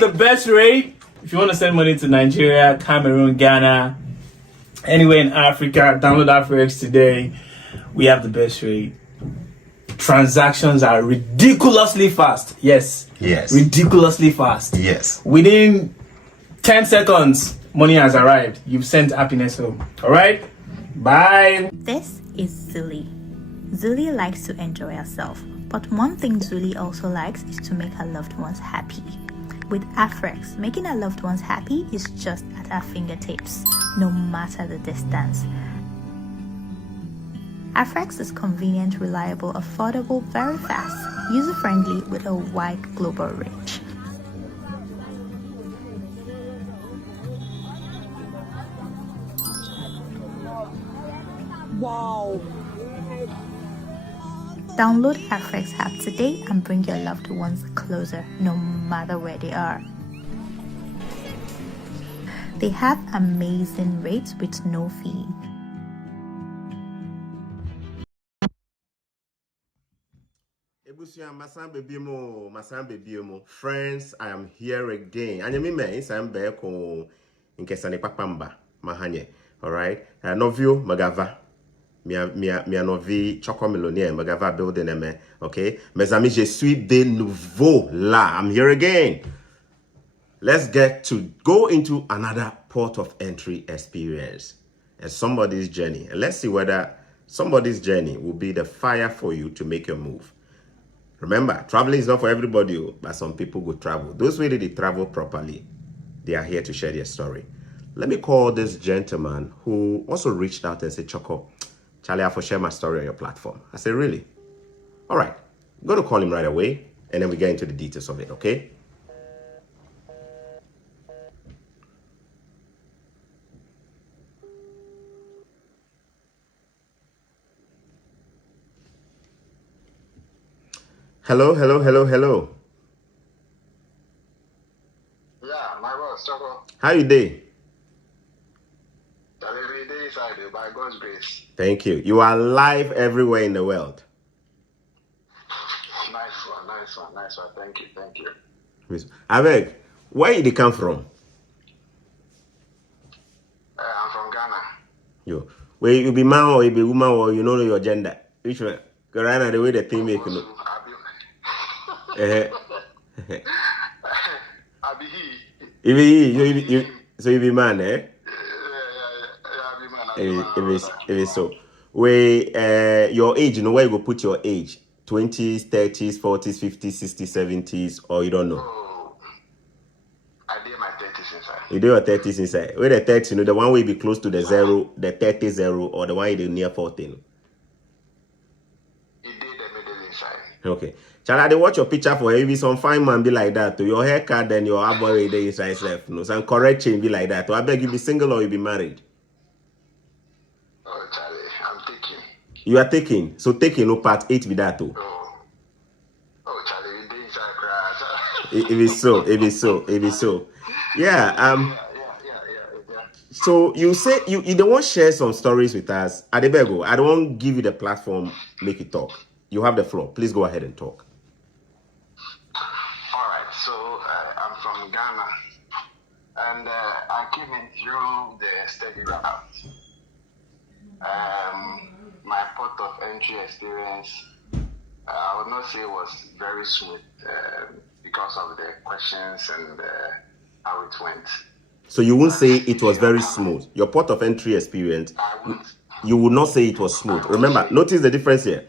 the best rate. If you want to send money to Nigeria, Cameroon, Ghana, anywhere in Africa, download AfroX today. We have the best rate. Transactions are ridiculously fast. Yes. Ridiculously fast. Yes. Within 10 seconds, money has arrived. You've sent happiness home. All right? Bye. This is Zuli. Zuli likes to enjoy herself, but one thing Zuli also likes is to make her loved ones happy. With AfroX, making our loved ones happy is just at our fingertips, no matter the distance. AfroX is convenient, reliable, affordable, very fast, user-friendly with a wide global reach. Wow. Download AfroX app today and bring your loved ones closer, no matter where they are. They have amazing rates with no fee. Friends, I am here again. And you mean I'm back in Kesane Papamba, Mahanye. All right. Novio Magava. Mia novi choco millionnaire Magava building. Okay. Mes amis, je suis de nouveau là. I'm here again. Let's get to go into another port of entry experience and somebody's journey. And let's see whether somebody's journey will be the fire for you to make your move. Remember, traveling is not for everybody, but some people go travel. Those who really travel properly, they are here to share their story. Let me call this gentleman who also reached out and said, Choco, Charlie, I have to share my story on your platform. I said, really? All right. I'm going to call him right away, and then we get into the details of it, okay? Hello. Yeah, my boss, Choco. How you doing? Every day is I do, by God's grace. Thank you. You are live everywhere in the world. Nice one. Thank you. Abeg, where did you come from? I'm from Ghana. You. Where you be man or you be woman or you know your gender? Which one? Because right now the way the thing make you know. I be he. You be he. So you be man, eh? Yeah, I be man. It is so. Where your age, you know where you go put your age? 20s, 30s, 40s, 50s, 60s, 70s, or you don't know? Oh, I did my 30s inside. You do your 30s inside. Where the 30s, you know, the one will be close to the zero, the 30 zero, or the one you near 14. It did the middle inside. Okay. Shall I watch your picture for you? Be some fine man be like that. To your haircut, then your abore day inside self. No, some correct chain be like that. To I beg you be single or you be married. Oh, Charlie, I'm taking. You are taking. So taking no part 8 be that too. Oh, Charlie, you did inside crash. It is so. Yeah. Yeah. So you say you don't want to share some stories with us. Adebego, I don't want to give you the platform, make you talk. You have the floor. Please go ahead and talk. All right, so I'm from Ghana, and I came in through the study route. My port of entry experience, I would not say it was very smooth because of the questions and how it went. So you won't say it was very smooth. Your port of entry experience, you would not say it was smooth. Remember, notice the difference here.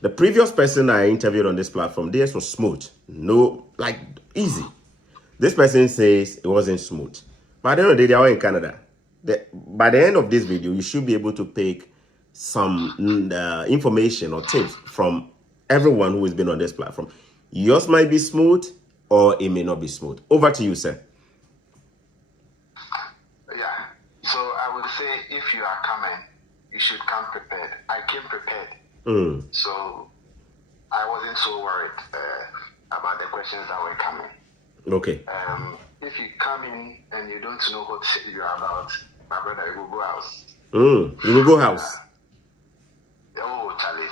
The previous person I interviewed on this platform, theirs was smooth. No, like easy. This person says it wasn't smooth. But at the end of the day, they are in Canada. By the end of this video, you should be able to pick some information or tips from everyone who has been on this platform. Yours might be smooth or it may not be smooth. Over to you, sir. Yeah, so I would say if you are coming, you should come prepared. I came prepared. So I wasn't so worried about the questions that were coming. Okay. If you come in and you don't know what you're about, my brother, you will go house. You will go house. Oh, Charlie,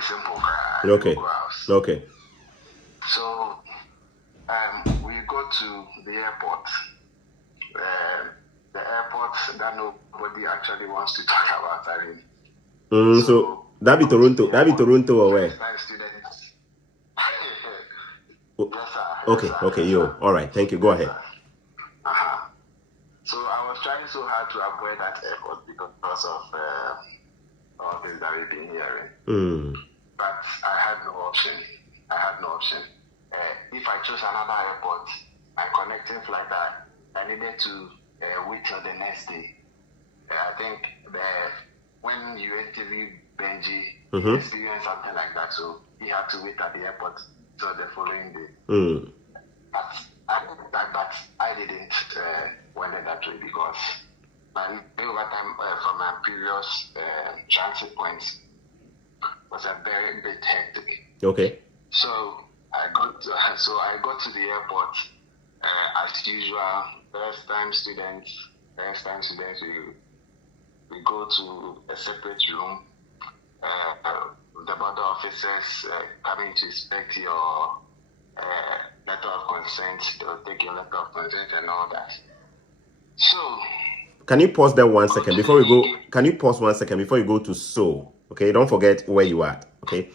simple cry. Okay. Go house. Okay. So we got to the airport. The airport that nobody actually wants to talk about. I mean, so that be Toronto. That be Toronto or where? Students. Yes, sir. Okay, Yes, sir. okay, yo. All right, thank you. Go ahead. So I was trying so hard to avoid that airport because of all things that we've been hearing. But I had no option. If I chose another airport, my connecting flight that I needed to wait till the next day. I think when you interview Benji, he experienced something like that, so he had to wait at the airport till the following day. But I didn't went that way because my overtime from my previous transit points was a very bit hectic. Okay. So I got to the airport as usual. First time students, we go to a separate room. The border officers coming to inspect your letter of consent. They'll take your letter of consent and all that. So, can you pause there 1 second before we go? Can you pause 1 second before you go to Seoul? Okay, don't forget where you are. Okay,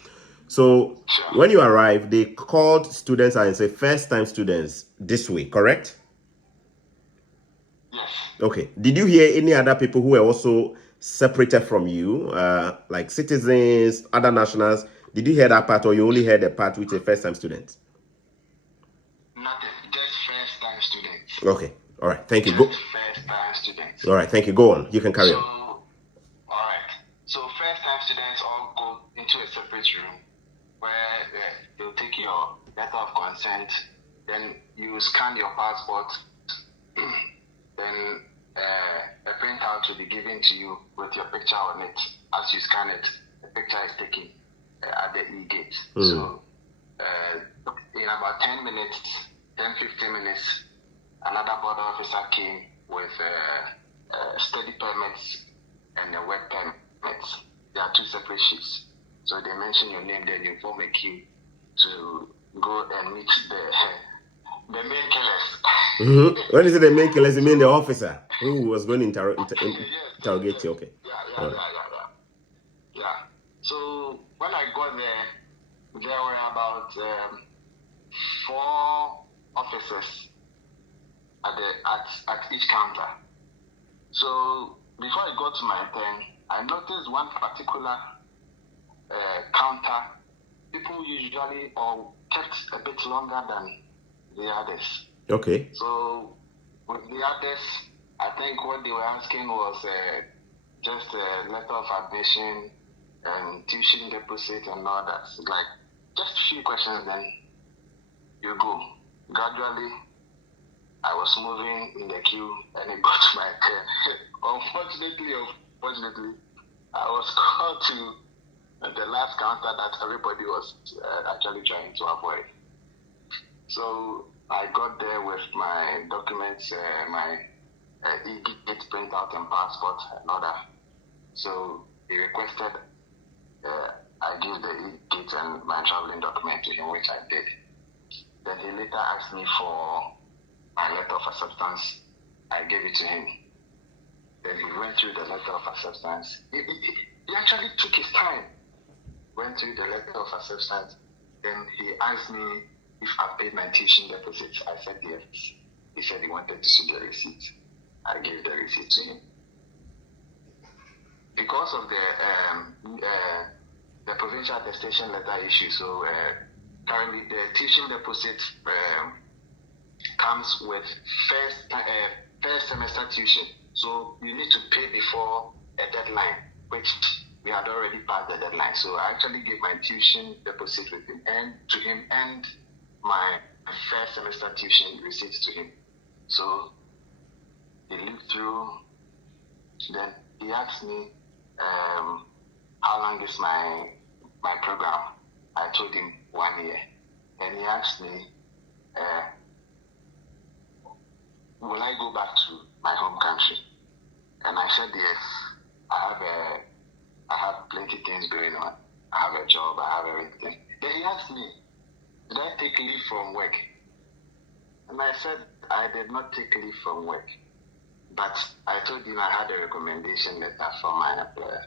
so when you arrive, they called students and say first-time students this week, correct? Yes. Okay. Did you hear any other people who were also separated from you, like citizens, other nationals? Did you hear that part, or you only heard the part with a first-time student? Nothing, just first-time students. Okay. All right. Thank you. Go. First-time students. All right. Thank you. Go on. You can carry on. All right. So first-time students all go into a separate room where they'll take your letter of consent. Then you scan your passport. Then a printout will be given to you with your picture on it. As you scan it, the picture is taken at the e-gate. So in about 10 minutes, 10-15 minutes, another border officer came with study permits and a work permits. There are two separate sheets. So they mention your name, then you form a queue to go and meet the main killers. When you say the main killers, you mean the officer who was going to interrogate you? Okay. Yeah. So when I got there, there were about 4 officers at each counter. So before I got to my turn, I noticed one particular counter. People usually kept a bit longer than the others. Okay. So with the others, I think what they were asking was just a letter of admission and tuition deposit and all that. Like just a few questions, then you go. Gradually, I was moving in the queue and it got to my turn. Unfortunately, I was called to the last counter that everybody was actually trying to avoid. So I got there with my documents, my e-gate printout and passport and all that. So he requested I give the e-gate and my traveling document to him, which I did. Then he later asked me for my letter of acceptance. I gave it to him. Then he went through the letter of acceptance. He actually took his time. Went through the letter of acceptance. Then he asked me if I paid my tuition deposit. I said yes. He said he wanted to see the receipt. I gave the receipt to him. Because of the provincial attestation letter issue, so currently the tuition deposit comes with first semester tuition. So you need to pay before a deadline, which we had already passed the deadline. So I actually gave my tuition deposit with him and my first semester tuition receipt to him. So he looked through, then he asked me how long is my program. I told him 1 year. And he asked me, will I go back to my home country? And I said yes. I have plenty things going on. I have a job, I have everything. Then he asked me, did I take leave from work? And I said, I did not take leave from work. But I told him I had a recommendation letter from my employer.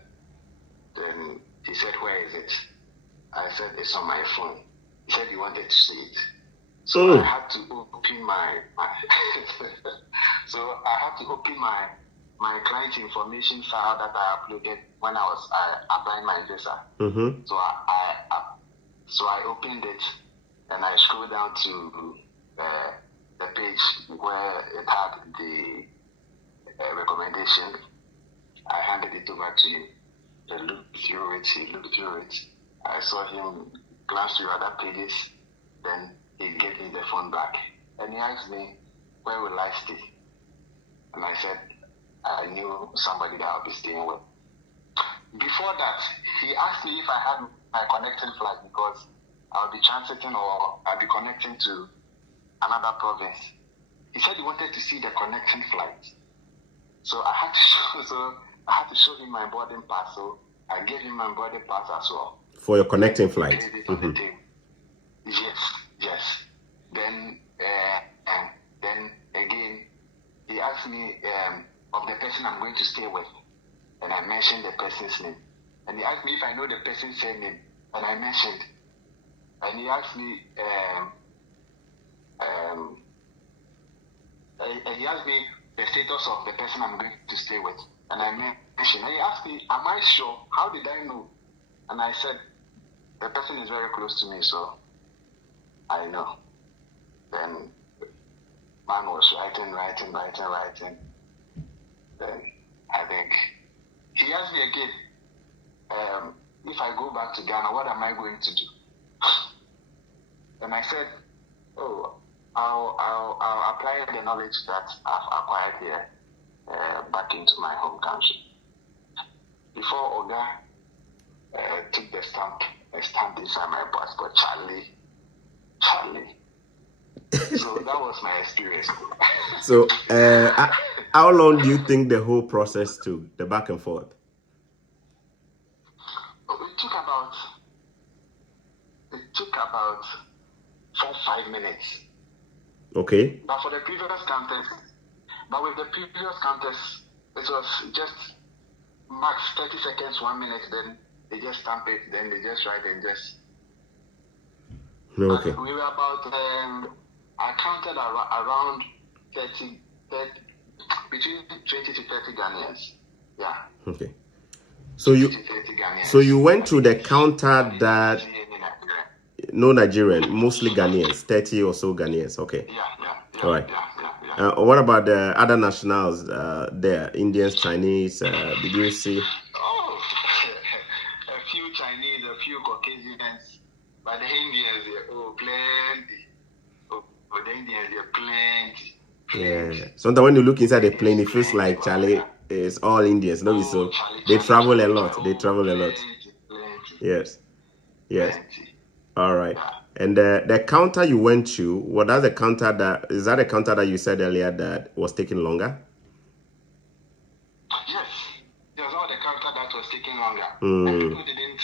Then he said, where is it? I said, it's on my phone. He said he wanted to see it. So I had to open my client information file that I uploaded when I was applying my visa. Mm-hmm. So I opened it and I scrolled down to the page where it had the recommendation. I handed it over to him. He looked through it. I saw him glance through other pages. Then he gave me the phone back. And he asked me, where will I stay? And I said, I knew somebody that I'll be staying with. Before that, he asked me if I had my connecting flight because I'll be transiting or I'll be connecting to another province. He said he wanted to see the connecting flight. So I had to show him my boarding pass. So I gave him my boarding pass as well. For your connecting flight. Mm-hmm. Yes. Then again, he asked me of the person I'm going to stay with, and I mentioned the person's name. And he asked me if I know the person's surname, and I mentioned. And he asked me, the status of the person I'm going to stay with, and I mentioned. And he asked me, am I sure? How did I know? And I said, the person is very close to me, so I know. Then man was writing. Then I think he asked me again, if I go back to Ghana, what am I going to do? And I said, I'll apply the knowledge that I've acquired here back into my home country. Before Oga took the stamp inside my passport, Charlie. So that was my experience. So, how long do you think the whole process took, the back and forth? It took about 4-5 minutes. Okay. But with the previous contest, it was just max 30 seconds, 1 minute, then they just stamp it, then they just write and just... Okay. We were about, I counted around 30, between 20 to 30 Ghanaians. Yeah. Okay. So you went to the counter that... No Nigerian, mostly Ghanaians, 30 or so Ghanaians. Okay. Yeah. All right. What about the other nationals there? Indians, Chinese? Did you see? Oh, a few Chinese, a few Caucasians, but the Indians, plenty. The Indians, plenty. Yeah. Sometimes when you look inside the plane, it feels like Charlie is all Indians. No, so they travel a lot. Plenty. Yes. Plenty. All right. Yeah. And the counter you went to, is that a counter that you said earlier that was taking longer? Yes. There was the counter that was taking longer. And people didn't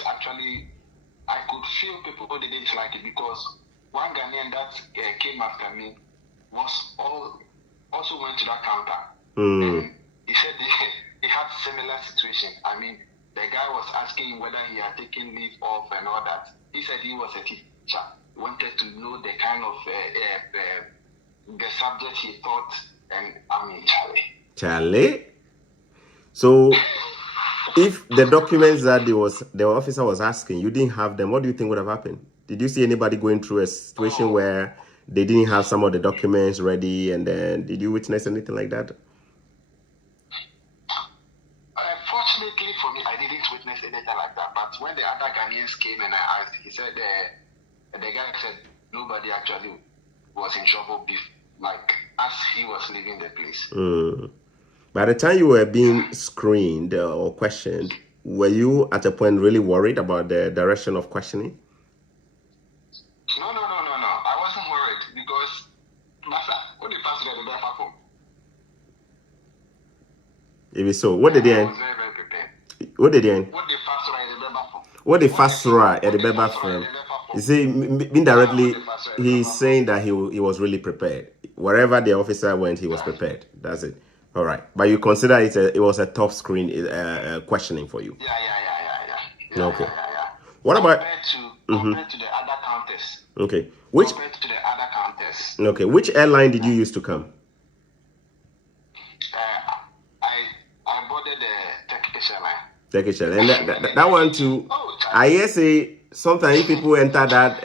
I could feel people didn't like it because one Ghanaian that came after me also went to that counter. And he said he had similar situation. I mean, the guy was asking whether he had taken leave off and all that. He said he was a teacher. He wanted to know the kind of the subject he thought, and I mean, Charlie. So, if the documents that the officer was asking, you didn't have them, what do you think would have happened? Did you see anybody going through a situation where they didn't have some of the documents ready, and then did you witness anything like that? Fortunately for me, I didn't witness anything like that. But when the other Ghanaians came and I asked, he said the guy said nobody actually was in trouble as he was leaving the place. By the time you were being screened or questioned, were you at a point really worried about the direction of questioning? No. I wasn't worried because what did pass the back home? If so, what did they end? What did they end? What the Fasura at the Beba firm? You see, indirectly, he's saying that he was really prepared. wherever the officer went, he was prepared. That's it. All right. But you consider it was a tough screen questioning for you. Yeah. Okay. Yeah. What about compared to the other counters? Okay. Compared to the other counters. Okay. Which airline did you use to come? I boarded the Turkish airline. Turkish airline. And that one too. I hear say sometimes people enter that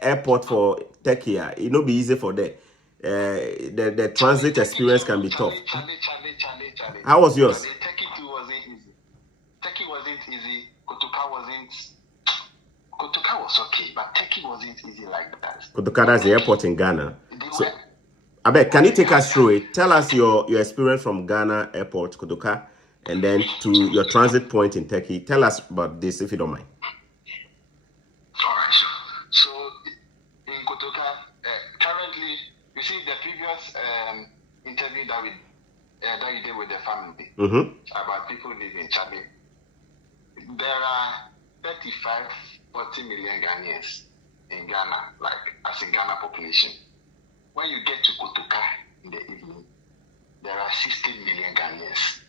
airport for Turkey, it not be easy for them. The transit experience can be tough. Charlie. How was yours? Turkey too wasn't easy. Turkey wasn't easy. Kotoka was okay, but Turkey wasn't easy like that. Kotoka, that's the airport in Ghana. So, Abeg, can you take us through it? Tell us your experience from Ghana airport, Kotoka, and then to your transit point in Turkey. Tell us about this, if you don't mind. All right, sure. So in Kotoka, currently, you see the previous interview that you did with the family about people living in Chile. There are 40 million Ghanaians in Ghana, like as in Ghana population. When you get to Kotoka in the evening, there are 16 million Ghanaians.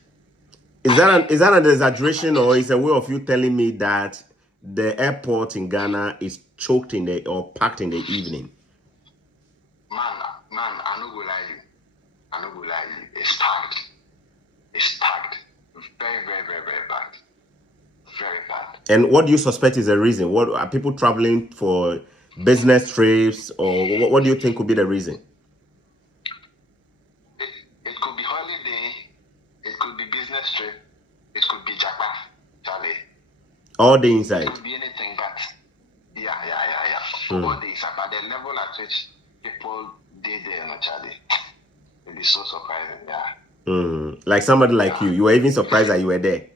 Is that an exaggeration, or is a way of you telling me that the airport in Ghana is choked or packed in the evening? Man, I no go lie you. It's packed. Very, very, very, very bad. Very bad. And what do you suspect is the reason? What are people traveling for? Business trips, or what do you think could be the reason? It could be holiday, it could be business trip, it could be Japan, Charlie. All day inside. It could be anything, but yeah. All day inside, but the level at which people did there, Charlie, it is so surprising, yeah. Like somebody like you were even surprised that you were there.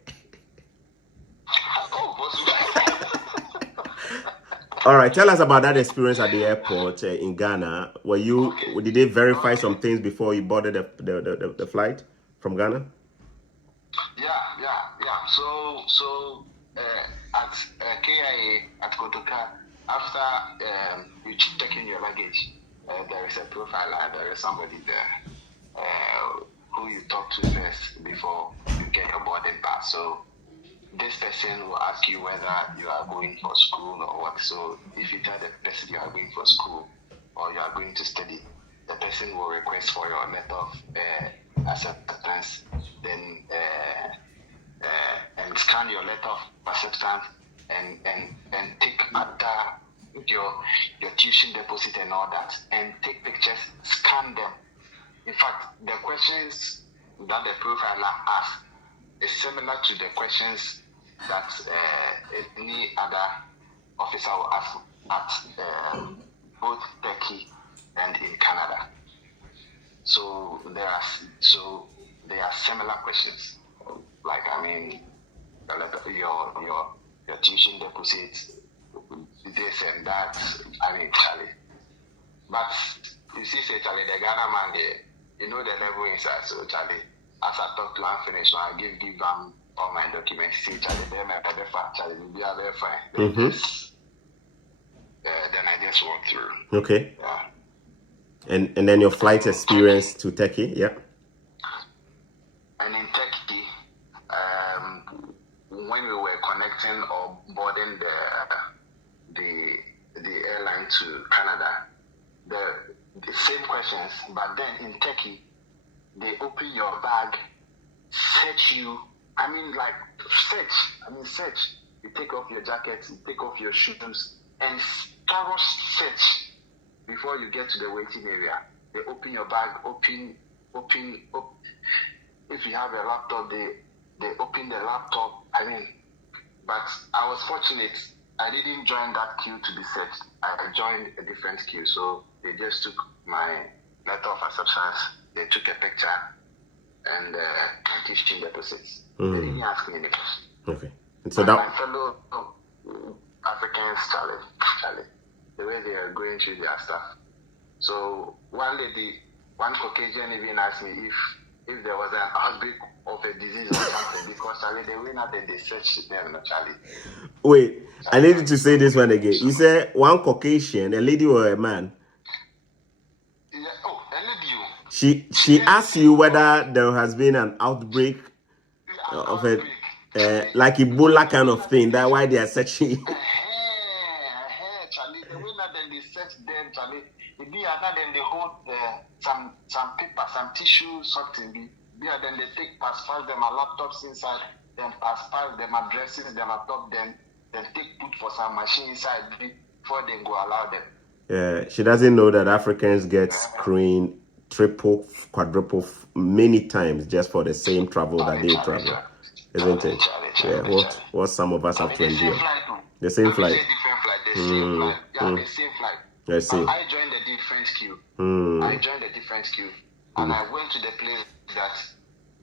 All right, tell us about that experience at the airport in Ghana. Did they verify some things before you boarded the flight from Ghana? Yeah. So at KIA at Kotoka, after you check in your luggage, there is a profiler. There is somebody there who you talk to first before you get your boarding pass. So this person will ask you whether you are going for school or what. So if you tell the person you are going for school or you are going to study, the person will request for your letter of acceptance, then and scan your letter of acceptance and take other your tuition deposit and all that, and take pictures, scan them. In fact, the questions that the profiler asks is similar to the questions that any other officer will ask at both Turkey and in Canada. So there are similar questions. Like, I mean, your tuition deposit, this and that. I mean, Charlie. But you see, say Charlie, the Ghana man there, you know the level inside. So Charlie, as I talk to him, finish, so I give them all my documents. See, Charlie, they're Charlie, will be very fine. Then I just walk through. Okay. Yeah. And then your flight experience to Turkey, yeah. And in Turkey, when we were connecting or boarding the airline to Canada, the same questions, but then in Turkey, they open your bag, search you. I mean, like, search. You take off your jacket, you take off your shoes, and thorough search before you get to the waiting area. They open your bag, open. If you have a laptop, they open the laptop. I mean, but I was fortunate. I didn't join that queue to be searched. I joined a different queue, so they just took my letter of acceptance. They took a picture and tuition deposits. They didn't ask me any questions. Okay. And so that my fellow Africans, Charlie, the way they are going through their stuff. So one Caucasian even asked me if there was an outbreak of a disease or something, because Charlie, they went out and they searched them, Charlie. Wait, I need you to say this one again. You said one Caucasian, a lady or a man? Yeah, a She asked you whether there has been an outbreak of a like Ebola kind of thing. That's why they are searching. Charlie, the way that then they search them, Charlie, then they hold some paper, some tissue, something. Then they take pass file them a laptops inside, then pass file them addresses, them laptop, then take put for some machine inside before they go allow them. Yeah, she doesn't know that Africans get screened triple, quadruple, many times just for the same travel that they travel, isn't it? Yeah, what some of us have to endure. The same flight. The same flight. I see. I joined a different queue. And I went to the place that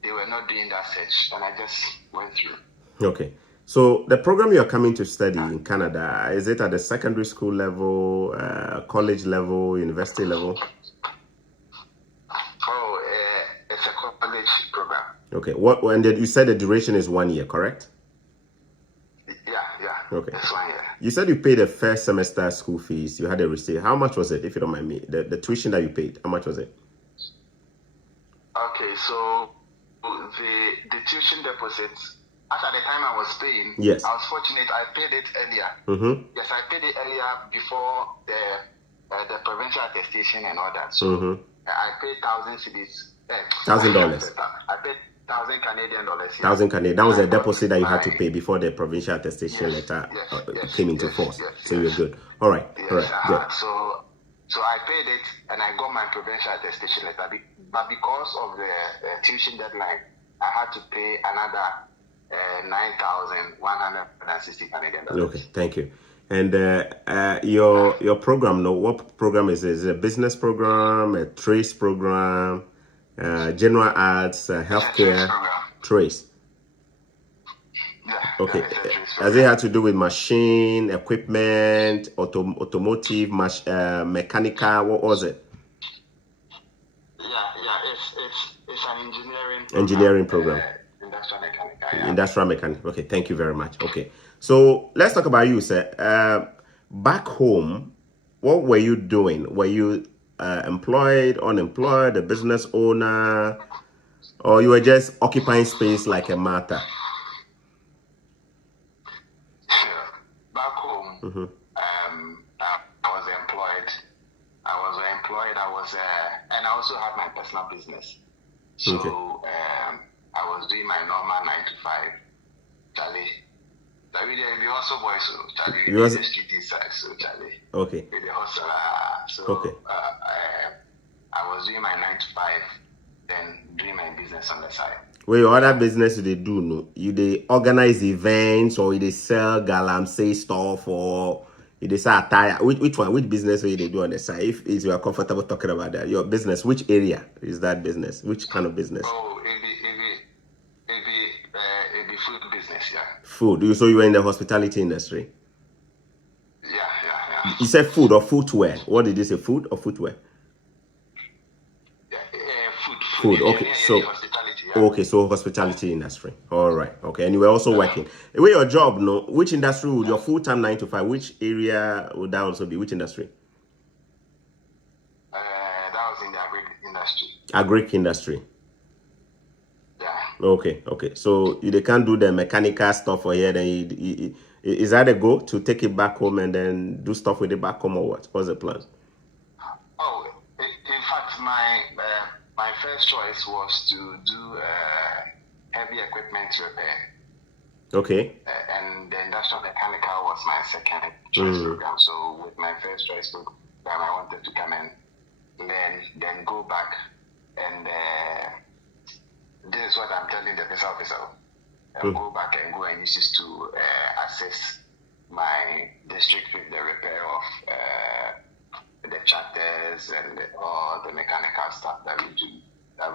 they were not doing that search, and I just went through. Okay. So the program you're coming to study in Canada, is it at the secondary school level, college level, university level? It's a college program. Okay. And you said the duration is 1 year, correct? Yeah. Okay. It's 1 year. You said you paid the first semester school fees. You had a receipt. How much was it, if you don't mind me? The tuition that you paid, how much was it? Okay, so the tuition deposits, at the time I was paying, yes, I was fortunate. I paid it earlier. Mm-hmm. Yes, I paid it earlier before the provincial attestation and all that. So I paid $1,000. I paid $1,000 Canadian dollars. Yeah. 1,000 Canadian. That was a deposit that you had to pay before the provincial attestation letter came into force. So you're good. All right. Good. So I paid it and I got my provincial attestation letter. But because of the tuition deadline, I had to pay another 9,160 Canadian dollars. Okay, thank you. And your program, what program is it? Is it a business program, a trace program, general arts, healthcare, trace? Yeah. Okay. Has it had to do with machine, equipment, automotive, mechanical? What was it? It's an engineering program. Industrial mechanical. Yeah. Industrial mechanic. Okay, thank you very much. Okay, so let's talk about you, sir. Back home, what were you doing? Were you employed, unemployed, a business owner, or you were just occupying space like a martyr? Back home, I was employed. And I also had my personal business. So I was doing my normal 9 to 5. Charlie, we also boys, so Charlie, we the street inside, so Charlie. Okay. With the hustle, so okay. I was doing my 9 to 5, then doing my business on the side. Well, your other business they do, no? You organize events, or they sell galamsey stuff, or they sell attire. Which one? Which business will they do on the side? If you are comfortable talking about that, your business, which area is that business? Which kind of business? Oh, it be food business, yeah. Food. So you were in the hospitality industry? Yeah. You said food or footwear? What did you say? Food or footwear? Food. Okay, so hospitality. Yeah. Okay, so hospitality industry. All right. Okay, and you were also working. Where your job? No, which industry would your full-time 9 to 5? Which area would that also be? Which industry? That was in the agric industry. Agric industry. Yeah. Okay. So they can't do the mechanical stuff for here. Then is that a goal to take it back home and then do stuff with it back home, or what? What's the plan? Oh, in fact, my first choice was to do heavy equipment repair. Okay. And the industrial mechanical was my second choice program. So with my first choice program, I wanted to come in, then go back, and this is what I'm telling the business officer. Go back and go and use this to assess my district with the repair of the tractors and all the mechanical stuff that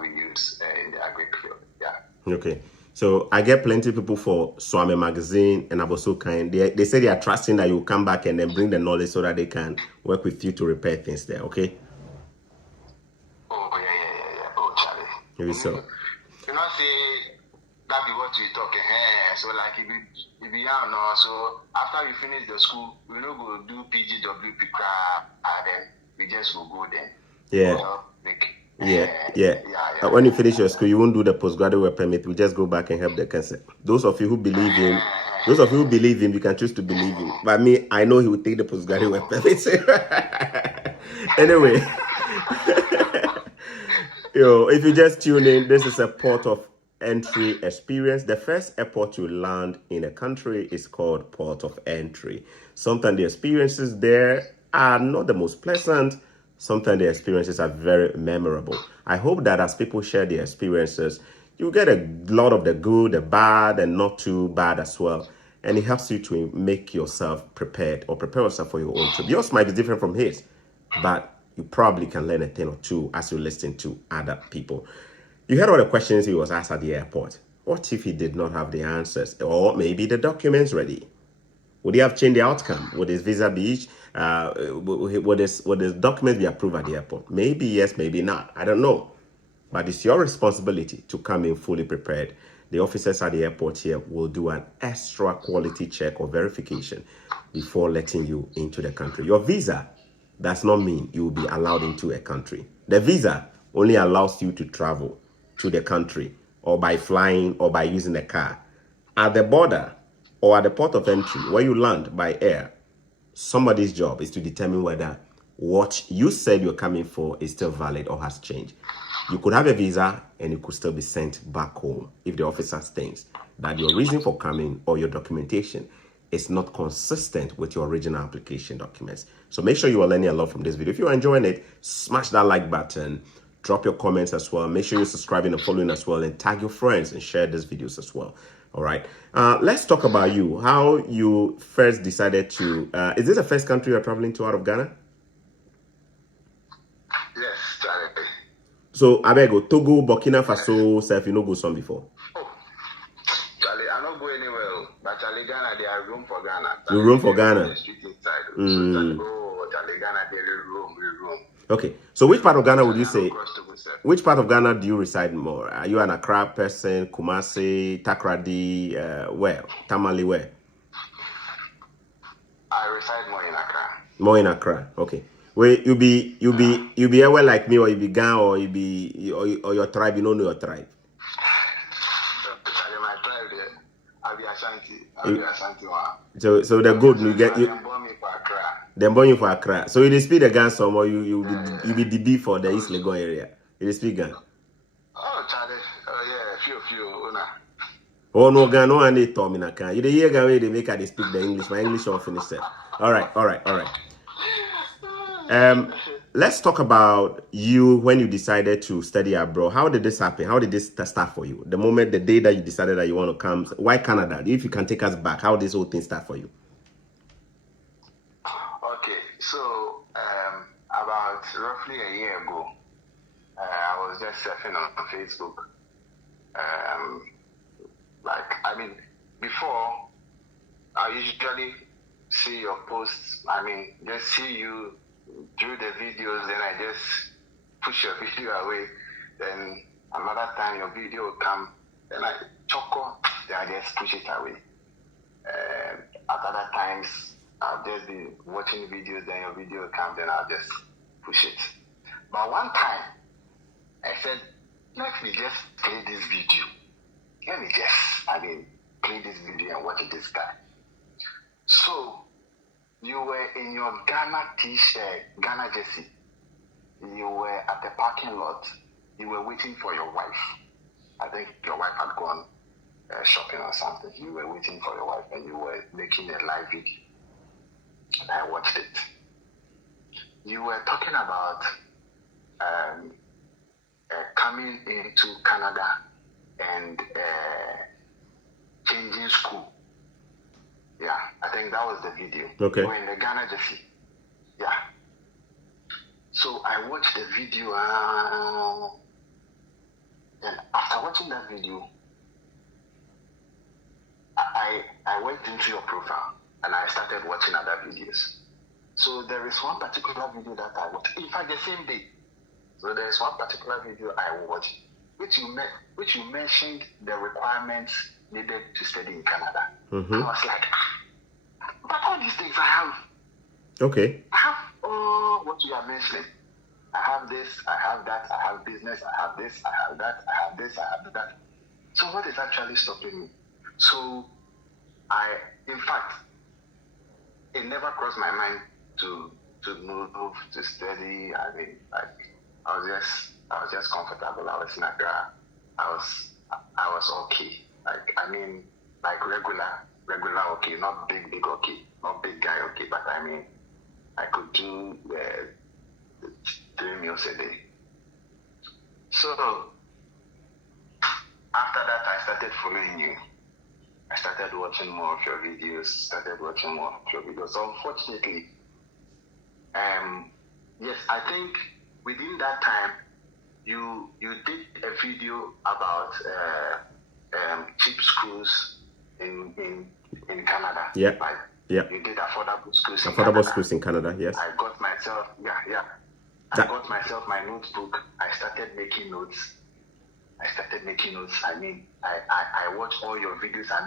we use in the agri field. Yeah. Okay. So I get plenty of people for Swami Magazine and Abosukan. They say they are trusting that you come back and then bring the knowledge so that they can work with you to repair things there. Okay. Oh yeah. Oh, Charlie. Maybe so. You know, say that be what we talking. So like if you are now, so after we finish the school, we don't go do PGWP crap, and then we just go there. Yeah. Yeah. When you finish your school, you won't do the postgraduate work permit. We just go back and help the cancer. Those of you who believe him, you can choose to believe him. But me, I know he will take the postgraduate work permit. Anyway, if you just tune in, this is a port of entry experience. The first airport you land in a country is called port of entry. Sometimes the experiences there are not the most pleasant. Sometimes the experiences are very memorable. I hope that as people share their experiences, you get a lot of the good, the bad, and not too bad as well. And it helps you to make yourself prepared or prepare yourself for your own trip. Yours might be different from his, but you probably can learn a thing or two as you listen to other people. You heard all the questions he was asked at the airport. What if he did not have the answers? Or maybe the documents ready? Would he have changed the outcome? Would his visa be would his document be approved at the airport? Maybe yes, maybe not. I don't know. But it's your responsibility to come in fully prepared. The officers at the airport here will do an extra quality check or verification before letting you into the country. Your visa does not mean you will be allowed into a country. The visa only allows you to travel to the country or by flying or by using a car. At the border or at the port of entry where you land by air, somebody's job is to determine whether what you said you're coming for is still valid or has changed. You could have a visa and you could still be sent back home if the officer thinks that your reason for coming or your documentation is not consistent with your original application documents. So make sure you are learning a lot from this video. If you're enjoying it, smash that like button, drop your comments as well. Make sure you're subscribing and following as well, and tag your friends and share these videos as well. All right. Let's talk about you. How you first decided to, is this the first country you're traveling to out of Ghana? Yes, Charlie. So, Abego, Togo, Burkina Faso, self, you know, go some before. Oh, Charlie, I don't go anywhere. But Charlie, Ghana, there are room for Ghana. You room for Ghana? The street inside. So, Charlie, Ghana, there is room. Okay. So, which part of Ghana would you say? Which part of Ghana do you reside more? Are you an Accra person, Kumasi, Takoradi, where? Tamale, where? I reside more in Accra. More in Accra. Okay. Where you be anywhere like me, or you be Ghana, or you be or your tribe? You don't know your tribe. My tribe there, I be Ashanti. So the good you get you. Them born you for Accra. So you speak the Ghana some, or you be DB for the East Legon area. You speak Ghana. Oh, Charlie. Yeah, few. Oh no, Ghana, no one they taught me na can. You the hear Ghana they make her speak the English. My English all finished. All right. Let's talk about you when you decided to study abroad. How did this happen? How did this start for you? The day that you decided that you want to come, why Canada? If you can take us back, how did this whole thing start for you? Okay, so about roughly a year ago, I was just surfing on Facebook. Before, I usually see your posts. Just see you do the videos, then I just push your video away. Then another time your video will come, then I just push it away. At other times, I'll just be watching videos, then your video will come, then I'll just push it. But one time, I said, let me just play this video. Let me just, play this video and watch this guy. So, you were in your Ghana t-shirt, Ghana jersey. You were at the parking lot. You were waiting for your wife. I think your wife had gone shopping or something. You were waiting for your wife and you were making a live video. And I watched it. You were talking about coming into Canada and changing school. Yeah, I think that was the video. Okay. You were in the Ghana jersey. Yeah. So I watched the video and after watching that video, I went into your profile and I started watching other videos. So there is one particular video that I watched, in fact the same day. So there is one particular video I watched, which you mentioned the requirements needed to study in Canada. Mm-hmm. I was like, but all these things I have. Okay. I have all what you are mentioning. I have this, I have that, I have business, I have this, I have that, I have this, I have that. So what is actually stopping me? So in fact, it never crossed my mind to move, to study. I mean, like, I was just comfortable. I was in Accra. I was okay. Like, I mean, like regular okay, not big okay, not big guy okay, but I mean, I could do 3 meals a day. So after that, I started following you. I started watching more of your videos. Unfortunately, yes, I think within that time, you did a video about cheap schools in Canada. Yeah. Right? Yeah. You did affordable schools. Affordable schools in Canada. Yes. I got myself. Yeah. I got myself my notebook. I started making notes. I mean, I watch all your videos. I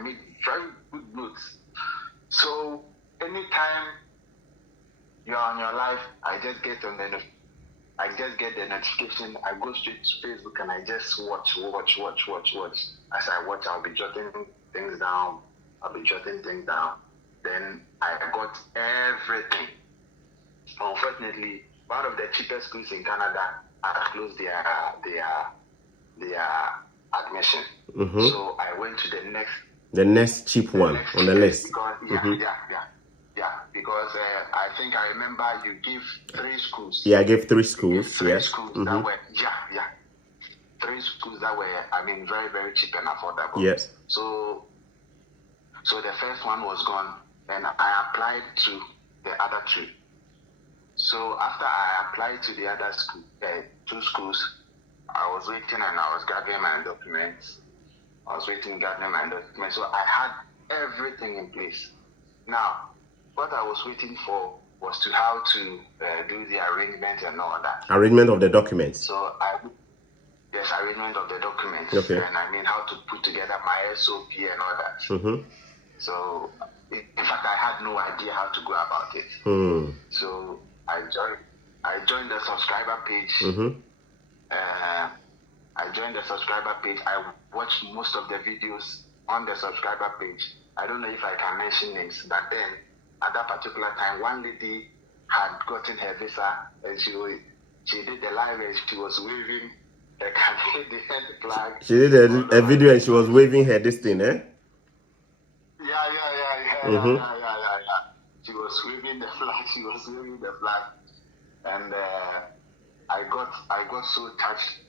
made very good notes. So anytime you're on your live, I just get the notification. I go straight to Facebook and I just watch. As I watch, I'll be jotting things down. Then I got everything. Unfortunately, one of the cheapest schools in Canada had closed their admission. Mm-hmm. So I went to the next cheap one on the list. Because, because I think I remember you gave 3 schools. Yeah, I gave 3 schools. Yes. Schools that were 3 schools that were, I mean, very, very cheap and affordable. Yes. So the first one was gone, and I applied to the other 2. So after I applied to the other 2 schools, I was waiting and I was gathering my documents. So I had everything in place. Now, what I was waiting for was to how to do the arrangement and all that. Arrangement of the documents. So arrangement of the documents. Okay. And I mean how to put together my SOP and all that. Mm-hmm. So in fact, I had no idea how to go about it. Mm. So I joined the subscriber page. Mm-hmm. I joined the subscriber page. I watched most of the videos on the subscriber page. I don't know if I can mention names, but then at that particular time, one lady had gotten her visa and she did the live and she was waving the Canadian flag. She did a video and she was waving her this thing, eh? Yeah. Mm-hmm. Yeah. She was waving the flag. And I got so touched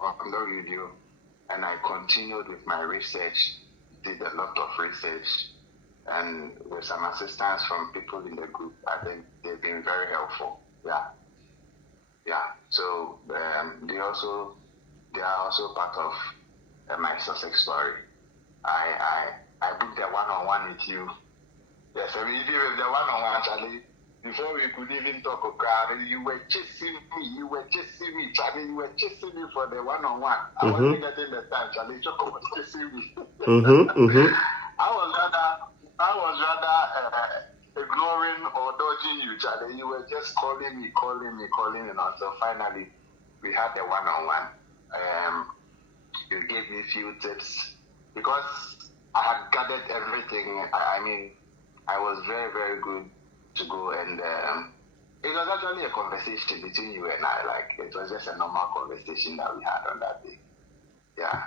on the video, and I continued with my research, did a lot of research, and with some assistance from people in the group. I think they've been very helpful. Yeah. So they are also part of my success story. I booked a one-on-one with you. Yes, I mean, with the one-on-one, Charlie. Before we could even talk about it, you were chasing me, Charlie. You were chasing me for the one-on-one. I wasn't getting the time, Charlie. Choco was chasing me. I was rather ignoring or dodging you, Charlie. You were just calling me, and until finally we had the one-on-one. You gave me a few tips because I had gathered everything. I mean, I was very, very good to go, and it was actually a conversation between you and I. Like, it was just a normal conversation that we had on that day. Yeah.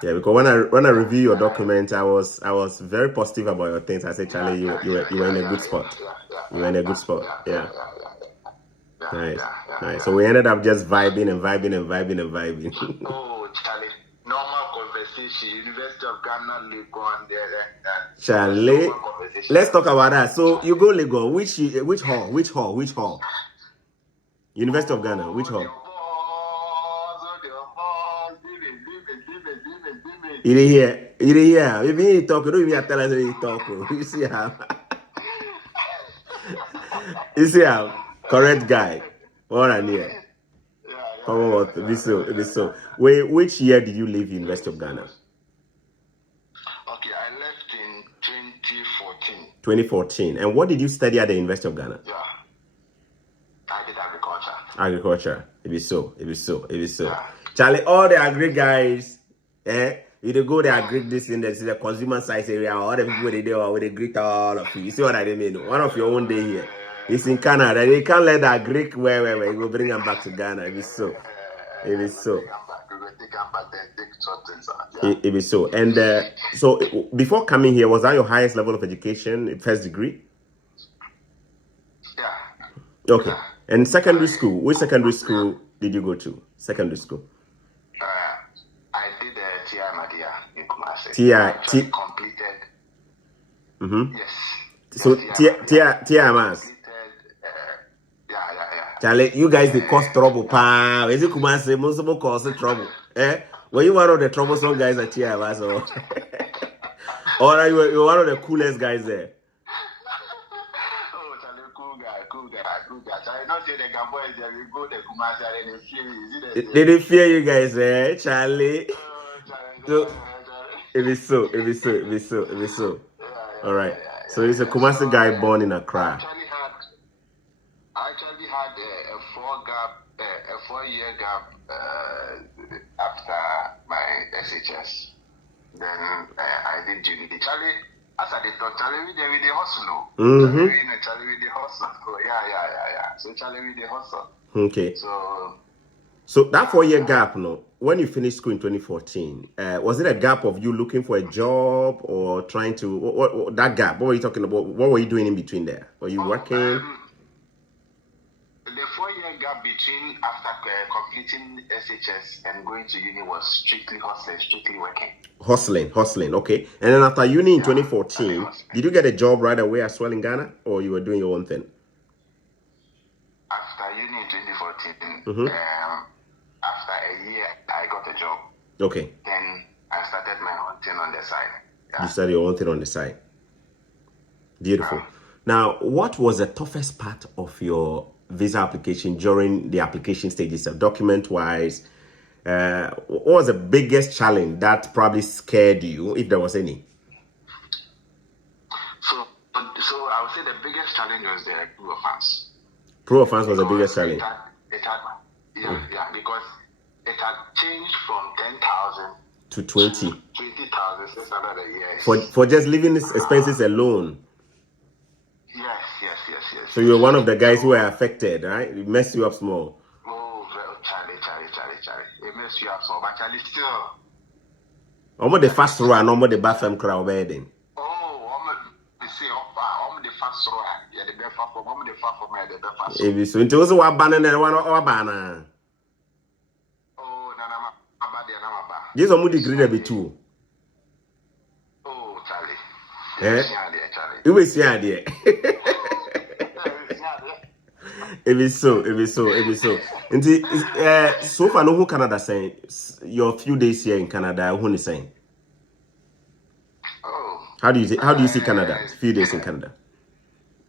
Because when I review your document, I was very positive about your things. I said, Charlie, you were in a good spot. You were in a good spot. Yeah. Nice. So we ended up just vibing. Oh, Charlie, normal conversation. University of Ghana, Legon, there. Charlie, let's talk about that. So you go Legon. Which hall? University of Ghana. Which hall? You didn't hear. Maybe he talk. Don't even tell us he talk. You see how? Correct guy. All right, here. Commonwealth. This so. Wait, which year did you leave University of Ghana? Okay, I left in 2014. 2014. And what did you study at the University of Ghana? Yeah, I did agriculture. Agriculture. It be so. Charlie, all the agri guys, you they go, they agree this in the consumer science area, all the people they do, or they greet all of you. You see what I mean? One of your own day here. It's in Canada. They can't let that Greek where you go bring them back to Ghana. It be so. It be so. And so before coming here, was that your highest level of education, first degree? Yeah. Okay. And secondary school, which secondary school did you go to? Secondary school. I did TI Madia in Kumasi. TI completed. Yes. So TI Mas. Yeah. Charlie, you guys they cause trouble, pa. Is it Kumasi? Most of them cause trouble. Were you one of the troublesome guys at TI Mas, or are you one of the coolest guys there? Oh, Charlie, cool guy. Charlie, not say the Gamboys there. We go the Kumasi and they fear you. They didn't fear you guys, Charlie? So, it is so. All right. So he's a Kumasi guy born in Accra. I actually had a 4-year gap after my SHS. Then I did uni. Charlie, as I did talk, Charlie with the hustle. Charlie with the hustle. Oh, yeah. So Charlie with the hustle. Okay. So that 4-year gap, no, when you finished school in 2014, was it a gap of you looking for a job or trying to, what that gap, what were you talking about? What were you doing in between there? Were you working? The 4-year gap between after completing SHS and going to uni was strictly hustling, strictly working. Hustling, okay. And then after uni in 2014, did you get a job right away as well in Ghana, or you were doing your own thing? After uni in 2014, after a year, I got a job. Okay. Then I started my own thing on the side. Yeah. You started your own thing on the side. Beautiful. Now, what was the toughest part of your visa application during the application stages, document-wise? What was the biggest challenge that probably scared you, if there was any? So I would say the biggest challenge was the proof of funds. Proof of funds was the biggest challenge. Because it had changed from 10,000 to 20,600 a year. For just living expenses alone. Yes. So you're one of the guys who were affected, right? It messed you up small. Oh, Charlie. It messed you up small, but Charlie still. I'm the fast row and I'm the bathroom crowd wedding. If you so into also what banner and one or banner. Oh, Nana, this one degree there be two. Oh, Charlie. You will see idea. It is so. And so far, no who Canada saying your few days here in Canada. Who is saying? Oh. How do you see Canada? Few days in Canada.